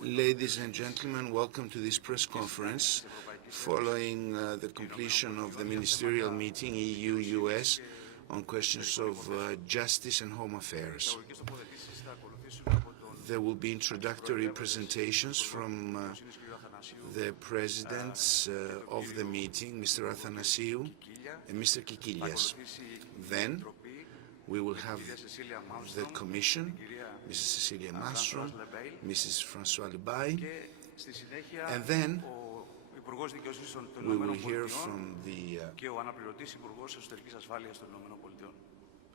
Ladies and gentlemen, welcome to this press conference following the completion of the Ministerial meeting EU-US on questions of justice and home affairs. There will be introductory presentations from the presidents of the meeting, Mr. Athanasiou and Mr. Kikilias. Then we will have the Commission, Mrs. Cecilia Mastro, Mrs. François Lebaille, and then we will hear from the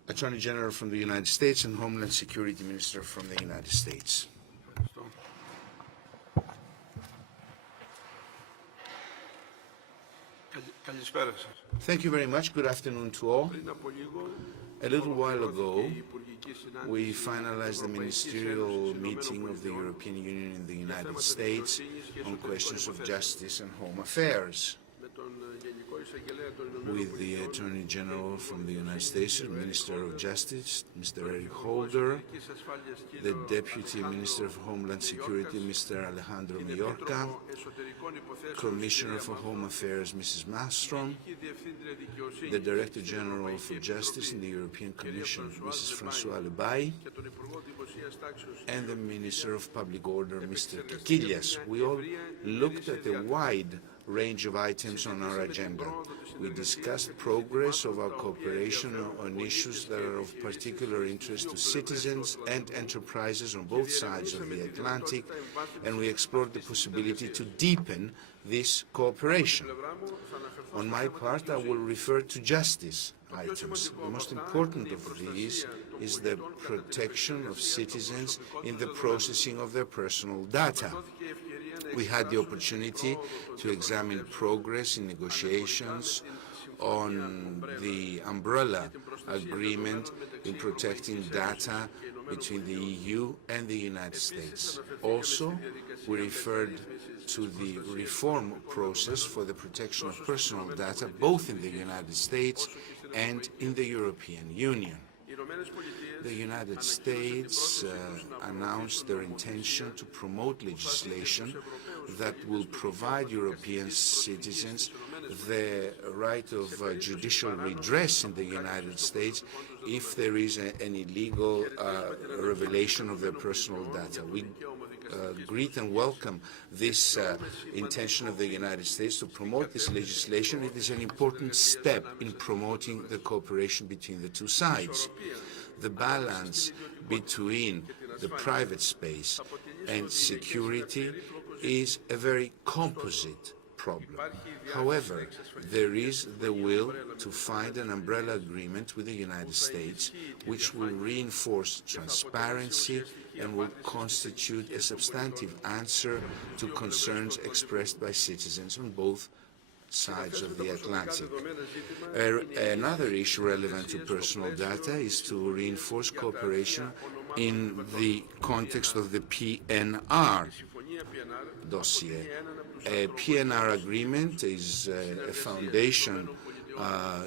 Attorney General from the United States and Homeland Security Minister from the United States. Thank you very much. Good afternoon to all. A little while ago, we finalized the ministerial meeting of the European Union in the United States on questions of justice and home affairs, with the Attorney General from the United States, Minister of Justice, Mr. Eric Holder, the Deputy Minister of Homeland Security, Mr. Alejandro Mayorkas, Commissioner for Home Affairs, Mrs. Malmström, the Director General for Justice in the European Commission, Mrs. François Lebaille, and the Minister of Public Order, Mr. Kikilias. We all looked at a wide range of items on our agenda. We discussed progress of our cooperation on issues that are of particular interest to citizens and enterprises on both sides of the Atlantic, and we explored the possibility to deepen this cooperation. On my part, I will refer to justice items. The most important of these is the protection of citizens in the processing of their personal data. We had the opportunity to examine progress in negotiations on the umbrella agreement in protecting data between the EU and the United States. Also, we referred to the reform process for the protection of personal data, both in the United States and in the European Union. The United States announced their intention to promote legislation that will provide European citizens the right of judicial redress in the United States if there is an illegal revelation of their personal data. We greet and welcome this intention of the United States to promote this legislation. It is an important step in promoting the cooperation between the two sides. The balance between the private space and security is a very composite problem. However, there is the will to find an umbrella agreement with the United States which will reinforce transparency and will constitute a substantive answer to concerns expressed by citizens on both sides of the Atlantic. Another issue relevant to personal data is to reinforce cooperation in the context of the PNR dossier. A PNR agreement is a foundation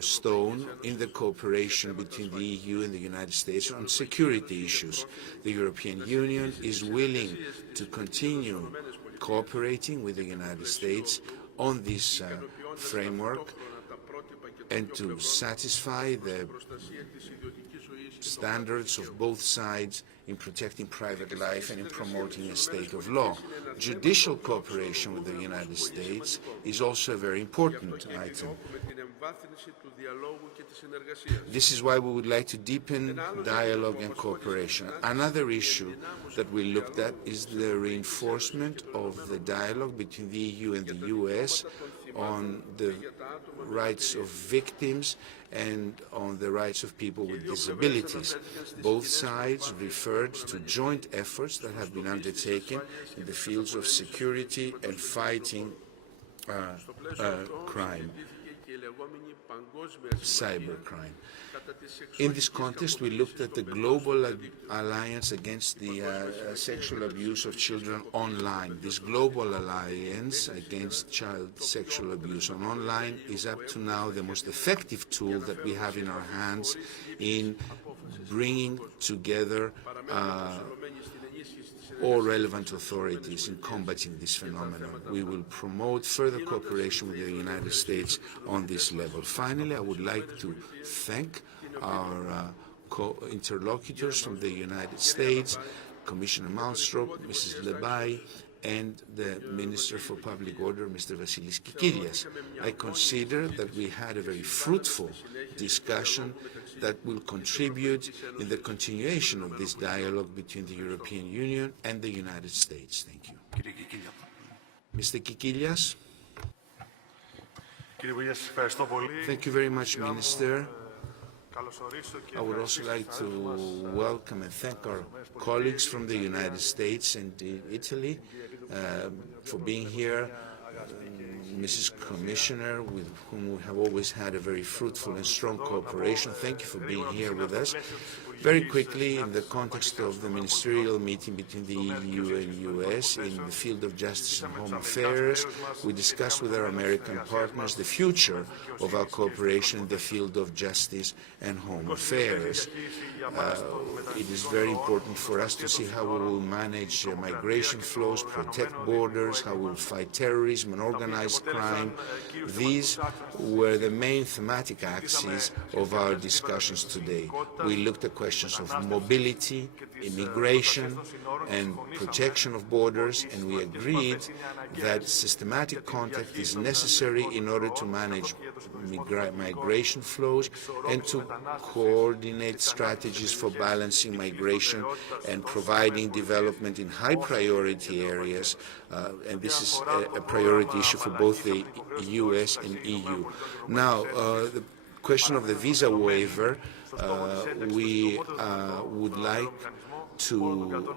stone in the cooperation between the EU and the United States on security issues. The European Union is willing to continue cooperating with the United States on this framework and to satisfy the standards of both sides in protecting private life and in promoting a state of law. Judicial cooperation with the United States is also a very important item. This is why we would like to deepen dialogue and cooperation. Another issue that we looked at is the reinforcement of the dialogue between the EU and the US on the rights of victims and on the rights of people with disabilities. Both sides referred to joint efforts that have been undertaken in the fields of security and fighting crime, cybercrime. In this context, we looked at the Global Alliance Against the Sexual Abuse of Children Online. This Global Alliance Against Child Sexual Abuse on Online is up to now the most effective tool that we have in our hands in bringing together all relevant authorities in combating this phenomenon. We will promote further cooperation with the United States on this level. Finally, I would like to thank our interlocutors from the United States, Commissioner Malmström, Mrs. Lebay, and the Minister for Public Order, Mr. Vasilis Kikilias. I consider that we had a very fruitful discussion that will contribute in the continuation of this dialogue between the European Union and the United States. Thank you. Mr. Kikilias. Thank you very much, Minister. I would also like to welcome and thank our colleagues from the United States and Italy for being here. Mrs. Commissioner, with whom we have always had a very fruitful and strong cooperation. Thank you for being here with us. Very quickly, in the context of the ministerial meeting between the EU and US in the field of justice and home affairs, we discussed with our American partners the future of our cooperation in the field of justice and home affairs. It is very important for us to see how we will manage migration flows, protect borders, how we will fight terrorism and organized crime. These were the main thematic axes of our discussions today. We looked at questions of mobility, immigration, and protection of borders, and we agreed that systematic contact is necessary in order to manage migration flows and to coordinate strategies for balancing migration and providing development in high priority areas, and this is a priority issue for both the US and EU. Now, the question of the visa waiver, we would like to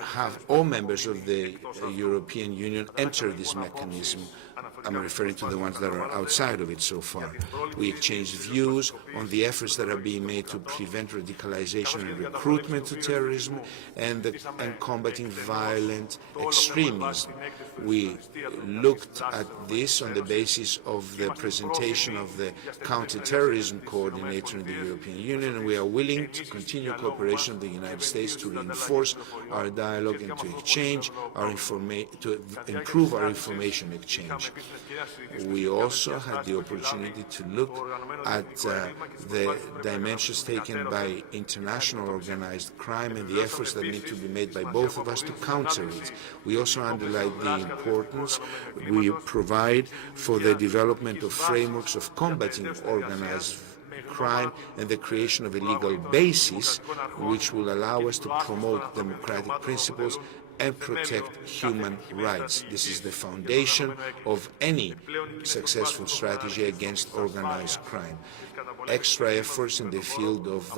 have all members of the European Union enter this mechanism. I'm referring to the ones that are outside of it so far. We exchanged views on the efforts that are being made to prevent radicalization and recruitment to terrorism and combating violent extremism. We looked at this on the basis of the presentation of the counter-terrorism coordinator in the European Union, and we are willing to continue cooperation with the United States to reinforce our dialogue and to improve our information exchange. We also had the opportunity to look at the dimensions taken by international organized crime and the efforts that need to be made by both of us to counter it. We also underlined the importance we provide for the development of frameworks of combating organized crime and the creation of a legal basis which will allow us to promote democratic principles and protect human rights. This is the foundation of any successful strategy against organized crime. Extra efforts in the field of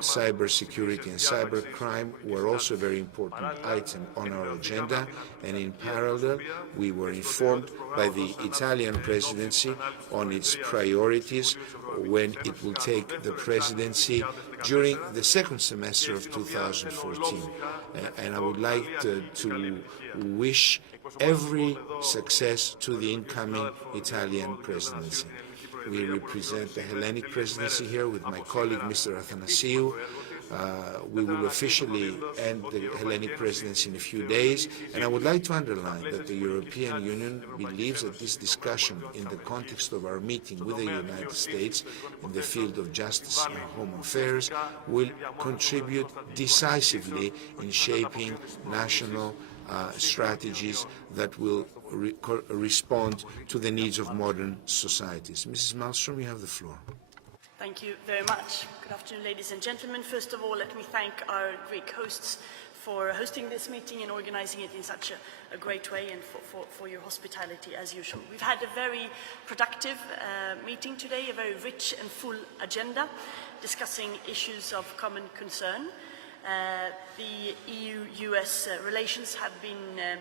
cybersecurity and cybercrime were also a very important item on our agenda, and in parallel we were informed by the Italian presidency on its priorities when it will take the presidency during the second semester of 2014. And I would like to wish every success to the incoming Italian presidency. We represent the Hellenic presidency here with my colleague, Mr. Athanasiou. We will officially end the Hellenic presidency in a few days, and I would like to underline that the European Union believes that this discussion in the context of our meeting with the United States in the field of justice and home affairs will contribute decisively in shaping national strategies that will respond to the needs of modern societies. Mrs. Malmström, you have the floor. Thank you very much. Good afternoon, ladies and gentlemen. First of all, let me thank our Greek hosts for hosting this meeting and organizing it in such a great way, and for your hospitality as usual. We've had a very productive meeting today, a very rich and full agenda discussing issues of common concern. The EU-US relations have been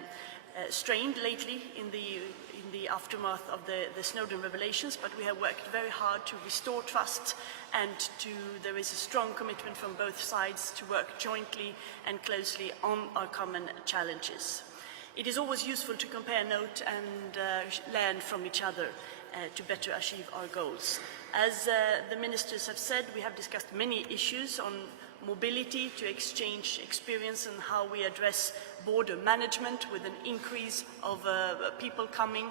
strained lately in the aftermath of the Snowden revelations, but we have worked very hard to restore trust, and there is a strong commitment from both sides to work jointly and closely on our common challenges. It is always useful to compare notes and learn from each other, to better achieve our goals. As the ministers have said, we have discussed many issues on mobility to exchange experience and how we address border management with an increase of people coming,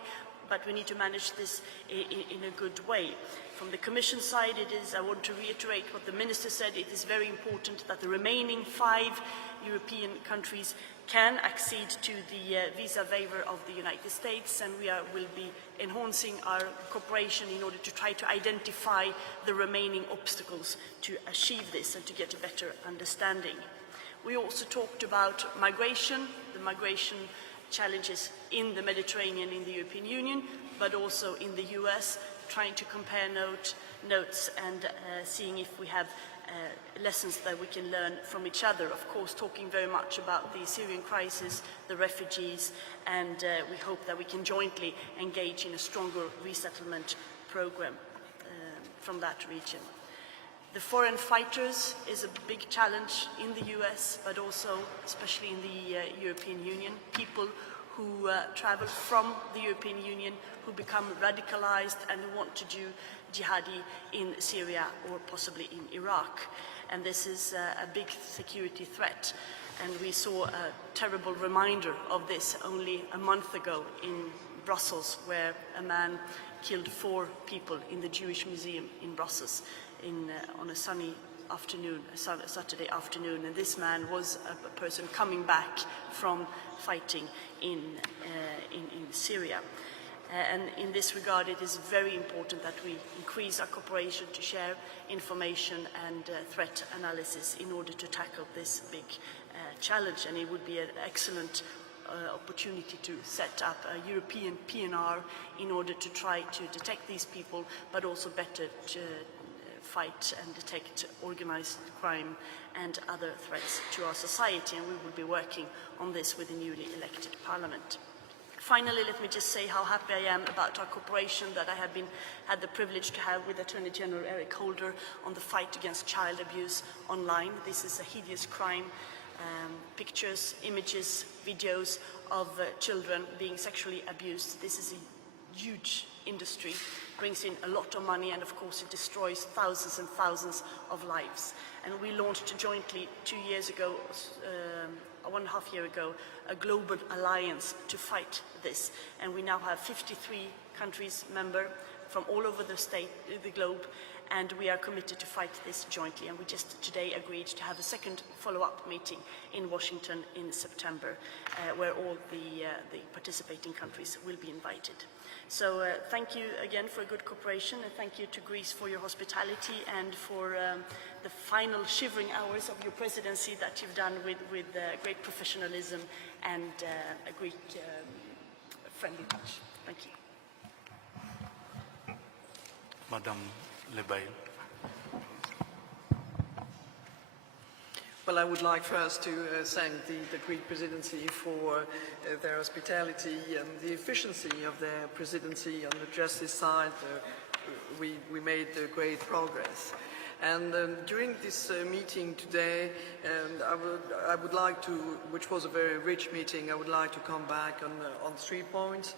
but we need to manage this in a good way. From the Commission side, I want to reiterate what the Minister said, it is very important that the remaining 5 European countries can accede to the visa waiver of the United States, and we will be enhancing our cooperation in order to try to identify the remaining obstacles to achieve this and to get a better understanding. We also talked about migration, the migration challenges in the Mediterranean in the European Union, but also in the US, trying to compare notes and seeing if we have lessons that we can learn from each other. Of course, talking very much about the Syrian crisis, the refugees, and we hope that we can jointly engage in a stronger resettlement program from that region. The foreign fighters is a big challenge in the US, but also especially in the European Union. People who travel from the European Union, who become radicalized and who want to do jihadi in Syria or possibly in Iraq. And this is a big security threat. And we saw a terrible reminder of this only a month ago in Brussels, where a man killed 4 people in the Jewish Museum in Brussels on a sunny afternoon, a Saturday afternoon. And this man was a person coming back from fighting in Syria. And in this regard, it is very important that we increase our cooperation to share information and threat analysis in order to tackle this big challenge. And it would be an excellent opportunity to set up a European PNR in order to try to detect these people, but also better to fight and detect organized crime and other threats to our society. And we will be working on this with the newly elected parliament. Finally, let me just say how happy I am about our cooperation that I have had the privilege to have with Attorney General Eric Holder on the fight against child abuse online. This is a hideous crime. Pictures, images, videos of children being sexually abused. This is a huge industry, brings in a lot of money, and of course it destroys thousands and thousands of lives. And we launched jointly 2 years ago, 1.5 years ago, a global alliance to fight this. And we now have 53 countries member from all over the globe, and we are committed to fight this jointly. And we just today agreed to have a second follow-up meeting in Washington in September, where all the participating countries will be invited. So thank you again for a good cooperation, and thank you to Greece for your hospitality and for the final shivering hours of your presidency that you've done with great professionalism and a great friendly touch. Thank you. Madame Lebail. Well, I would like first to thank the Greek presidency for their hospitality and the efficiency of their presidency on the justice side. We made great progress. And during this meeting today, I would like to, which was a very rich meeting, I would like to come back on 3 points.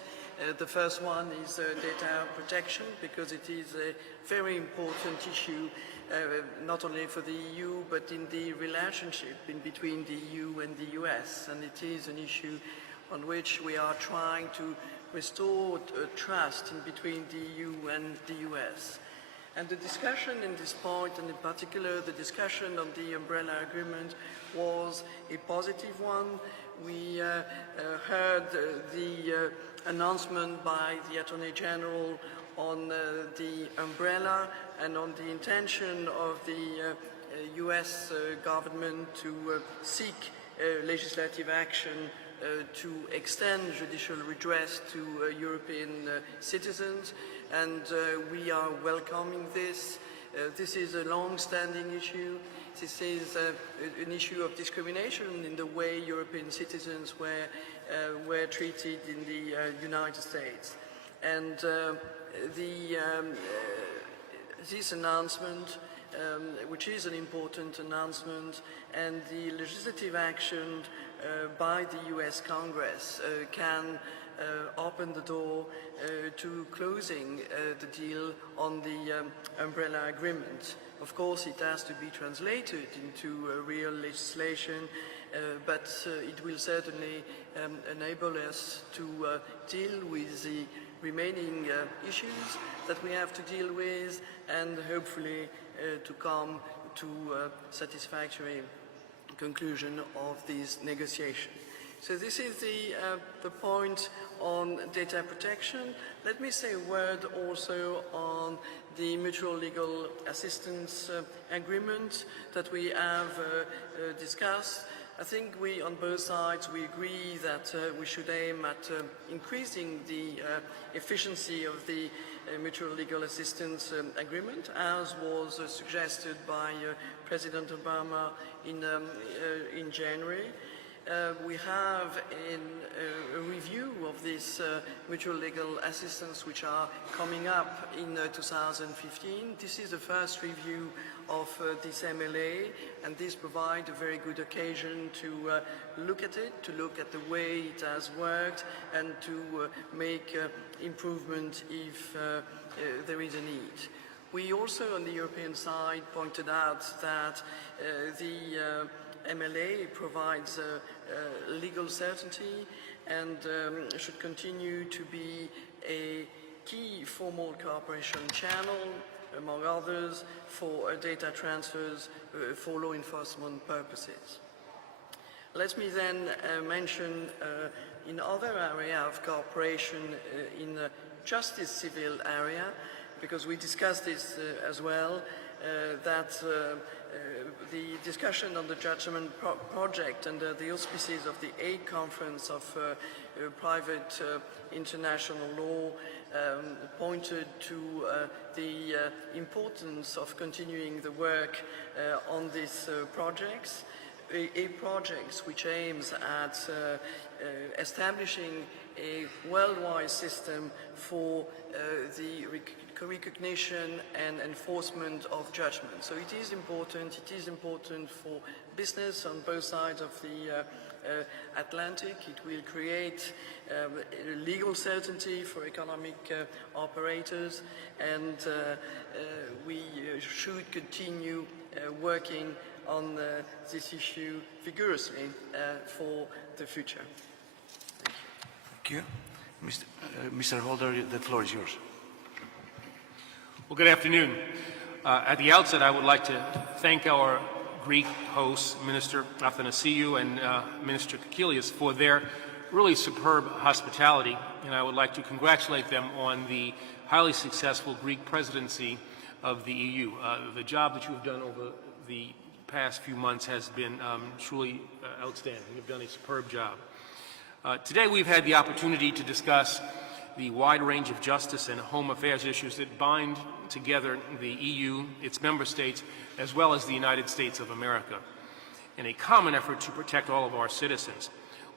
The first one is data protection, because it is a very important issue, not only for the EU, but in the relationship in between the EU and the US. And it is an issue on which we are trying to restore trust in between the EU and the US. And the discussion in this point, and in particular the discussion on the umbrella agreement, was a positive one. We heard the announcement by the Attorney General on the umbrella and on the intention of the US government to seek legislative action to extend judicial redress to European citizens, and we are welcoming this. This is a long-standing issue. This is an issue of discrimination in the way European citizens were treated in the United States. And this announcement, which is an important announcement, and the legislative action by the US Congress can opened the door to closing the deal on the umbrella agreement. Of course, it has to be translated into real legislation, but it will certainly enable us to deal with the remaining issues that we have to deal with, and hopefully to come to a satisfactory conclusion of these negotiations. So this is the point on data protection. Let me say a word also on the mutual legal assistance agreement that we have discussed. I think we, on both sides, we agree that we should aim at increasing the efficiency of the mutual legal assistance agreement, as was suggested by President Obama in January. We have a review of this mutual legal assistance which are coming up in 2015. This is the first review of this MLA, and this provides a very good occasion to look at it, to look at the way it has worked, and to make improvement if there is a need. We also, on the European side, pointed out that the MLA provides legal certainty and should continue to be a key formal cooperation channel, among others, for data transfers for law enforcement purposes. Let me then mention in other area of cooperation in the justice civil area, because we discussed this as well, that the discussion on the judgment project under the auspices of the Hague Conference of Private International Law pointed to the importance of continuing the work on these projects, projects which aims at establishing a worldwide system for the recognition and enforcement of judgment. So it is important for business on both sides of the Atlantic. It will create legal certainty for economic operators, and we should continue working on this issue vigorously for the future. Thank you. Mr. Holder, the floor is yours. Well, good afternoon. At the outset, I would like to thank our Greek hosts, Minister Athanasiou and Minister Kakelias, for their really superb hospitality, and I would like to congratulate them on the highly successful Greek presidency of the EU. The job that you have done over the past few months has been truly outstanding. You've done a superb job. Today we've had the opportunity to discuss the wide range of justice and home affairs issues that bind together the EU, its member states, as well as the United States of America, in a common effort to protect all of our citizens.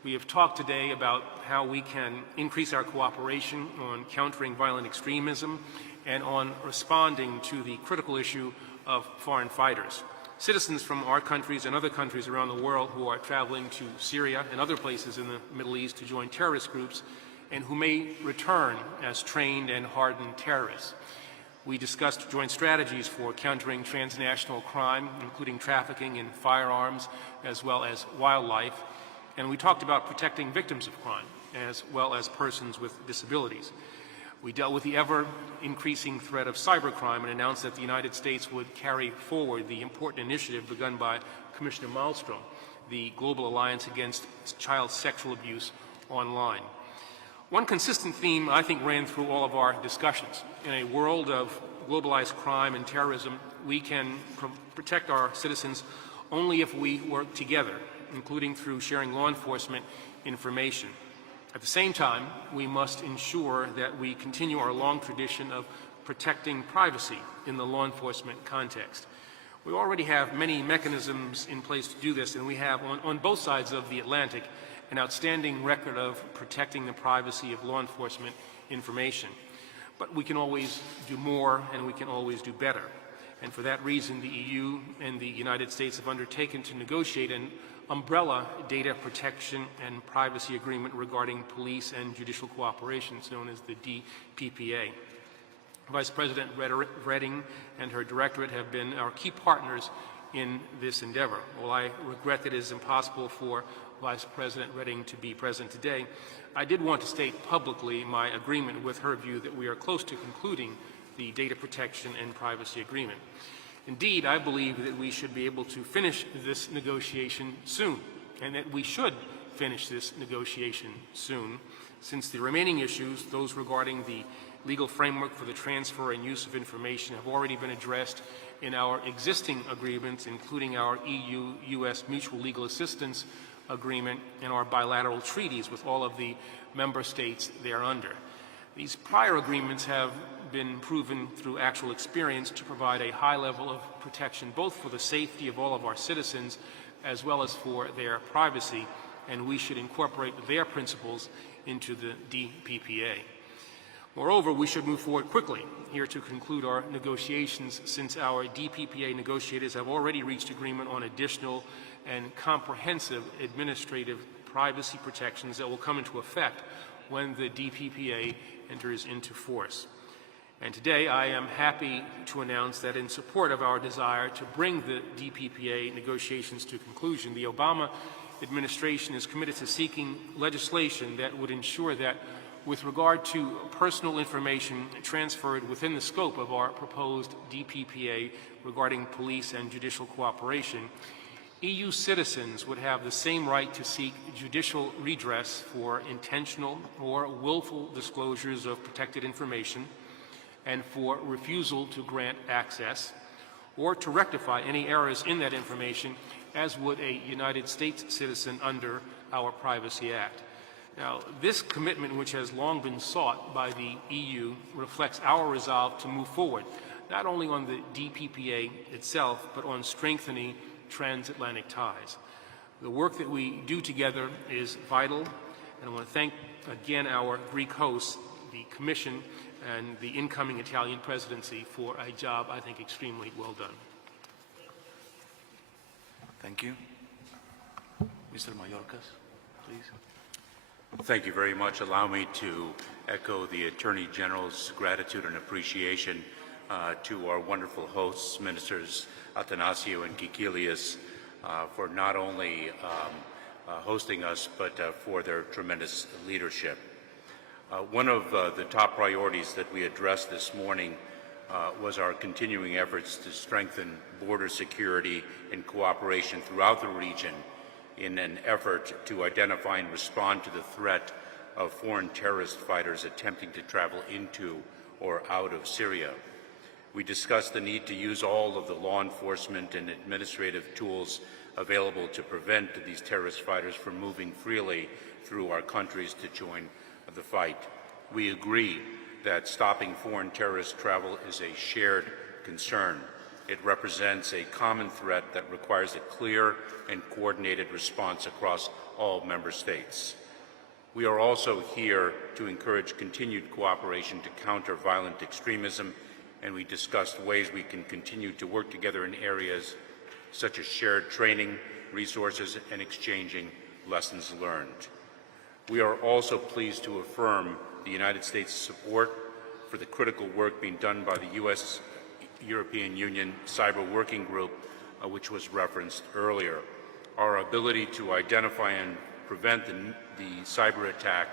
We have talked today about how we can increase our cooperation on countering violent extremism and on responding to the critical issue of foreign fighters. Citizens from our countries and other countries around the world who are traveling to Syria and other places in the Middle East to join terrorist groups and who may return as trained and hardened terrorists. We discussed joint strategies for countering transnational crime, including trafficking in firearms as well as wildlife. And we talked about protecting victims of crime as well as persons with disabilities. We dealt with the ever-increasing threat of cybercrime and announced that the United States would carry forward the important initiative begun by Commissioner Malmström, the Global Alliance Against Child Sexual Abuse Online. One consistent theme, I think, ran through all of our discussions. In a world of globalized crime and terrorism, we can protect our citizens only if we work together, including through sharing law enforcement information. At the same time, we must ensure that we continue our long tradition of protecting privacy in the law enforcement context. We already have many mechanisms in place to do this, and we have, on both sides of the Atlantic, an outstanding record of protecting the privacy of law enforcement information. But we can always do more, and we can always do better. And for that reason, the EU and the United States have undertaken to negotiate an umbrella data protection and privacy agreement regarding police and judicial cooperation, known as the DPPA. Vice President Reding and her directorate have been our key partners in this endeavor. While I regret that it is impossible for Vice President Reding to be present today, I did want to state publicly my agreement with her view that we are close to concluding the data protection and privacy agreement. Indeed, I believe that we should be able to finish this negotiation soon, and that we should finish this negotiation soon, since the remaining issues, those regarding the legal framework for the transfer and use of information, have already been addressed in our existing agreements, including our EU-US Mutual Legal Assistance Agreement and our bilateral treaties with all of the member states thereunder. These prior agreements have been proven through actual experience to provide a high level of protection both for the safety of all of our citizens as well as for their privacy, and we should incorporate their principles into the DPPA. Moreover, we should move forward quickly here to conclude our negotiations, since our DPPA negotiators have already reached agreement on additional and comprehensive administrative privacy protections that will come into effect when the DPPA enters into force. And today I am happy to announce that in support of our desire to bring the DPPA negotiations to conclusion, the Obama administration is committed to seeking legislation that would ensure that with regard to personal information transferred within the scope of our proposed DPPA regarding police and judicial cooperation, EU citizens would have the same right to seek judicial redress for intentional or willful disclosures of protected information and for refusal to grant access or to rectify any errors in that information, as would a United States citizen under our Privacy Act. Now, this commitment, which has long been sought by the EU, reflects our resolve to move forward, not only on the DPPA itself, but on strengthening transatlantic ties. The work that we do together is vital, and I want to thank again our Greek hosts, the Commission, and the incoming Italian presidency for a job I think extremely well done. Thank you. Mr. Mayorkas, please. Thank you very much. Allow me to echo the Attorney General's gratitude and appreciation to our wonderful hosts, Ministers Athanasiou and Kikilias, for not only hosting us, but for their tremendous leadership. One of the top priorities that we addressed this morning was our continuing efforts to strengthen border security and cooperation throughout the region in an effort to identify and respond to the threat of foreign terrorist fighters attempting to travel into or out of Syria. We discussed the need to use all of the law enforcement and administrative tools available to prevent these terrorist fighters from moving freely through our countries to join the fight. We agree that stopping foreign terrorist travel is a shared concern. It represents a common threat that requires a clear and coordinated response across all member states. We are also here to encourage continued cooperation to counter violent extremism, and we discussed ways we can continue to work together in areas such as shared training, resources, and exchanging lessons learned. We are also pleased to affirm the United States' support for the critical work being done by the European Union Cyber Working Group, which was referenced earlier. Our ability to identify and prevent the cyber attack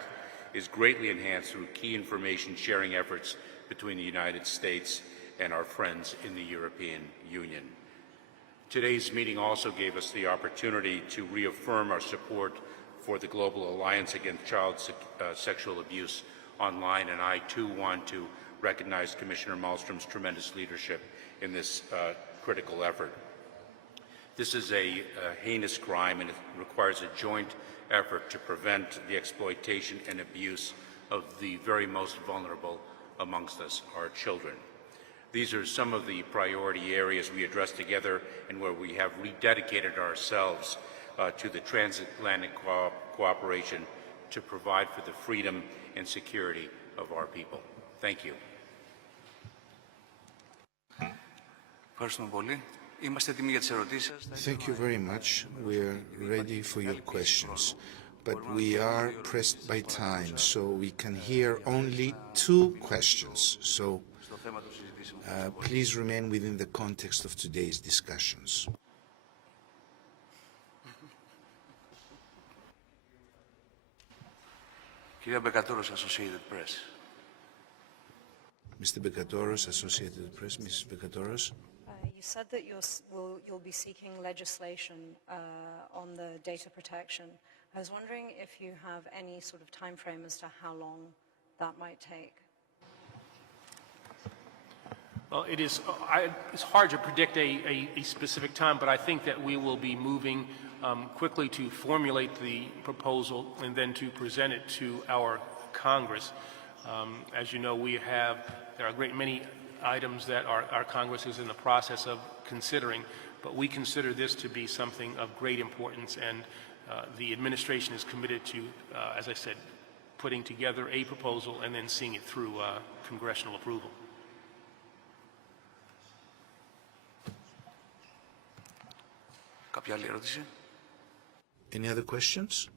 is greatly enhanced through key information sharing efforts between the United States and our friends in the European Union. Today's meeting also gave us the opportunity to reaffirm our support for the Global Alliance Against Child Sexual Abuse Online, and I too want to recognize Commissioner Malmström's tremendous leadership in this critical effort. This is a heinous crime, and it requires a joint effort to prevent the exploitation and abuse of the very most vulnerable amongst us, our children. These are some of the priority areas we address together and where we have rededicated ourselves to the transatlantic cooperation to provide for the freedom and security of our people. Thank you. Ευχαριστούμε πολύ. Είμαστε έτοιμοι για τις ερωτήσεις σας. Thank you very much. We're ready for your questions. But we are pressed by time, so we can hear only 2 questions. So Στο θέμα των συζητήσεων. please remain within the context of today's discussions. Κυρία Μπεκατόρος, Associated Press. Mr. Bekatoros, Associated Press. Mrs. Bekatoros. You said that you'll be seeking legislation on the data protection. I was wondering if you have any sort of time frame as to how long that might take. Well, it's hard to predict a specific time, but I think that we will be moving quickly to formulate the proposal and then to present it to our Congress. As you know, there are a great many items that our Congress is in the process of considering, but we consider this to be something of great importance, and the administration is committed to, as I said, putting together a proposal and then seeing it through congressional approval. Κάποια άλλη ερώτηση? Any other questions?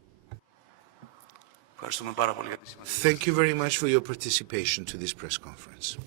Ευχαριστούμε πάρα πολύ για τη συμμετοχή. Thank you very much for your participation to this press conference.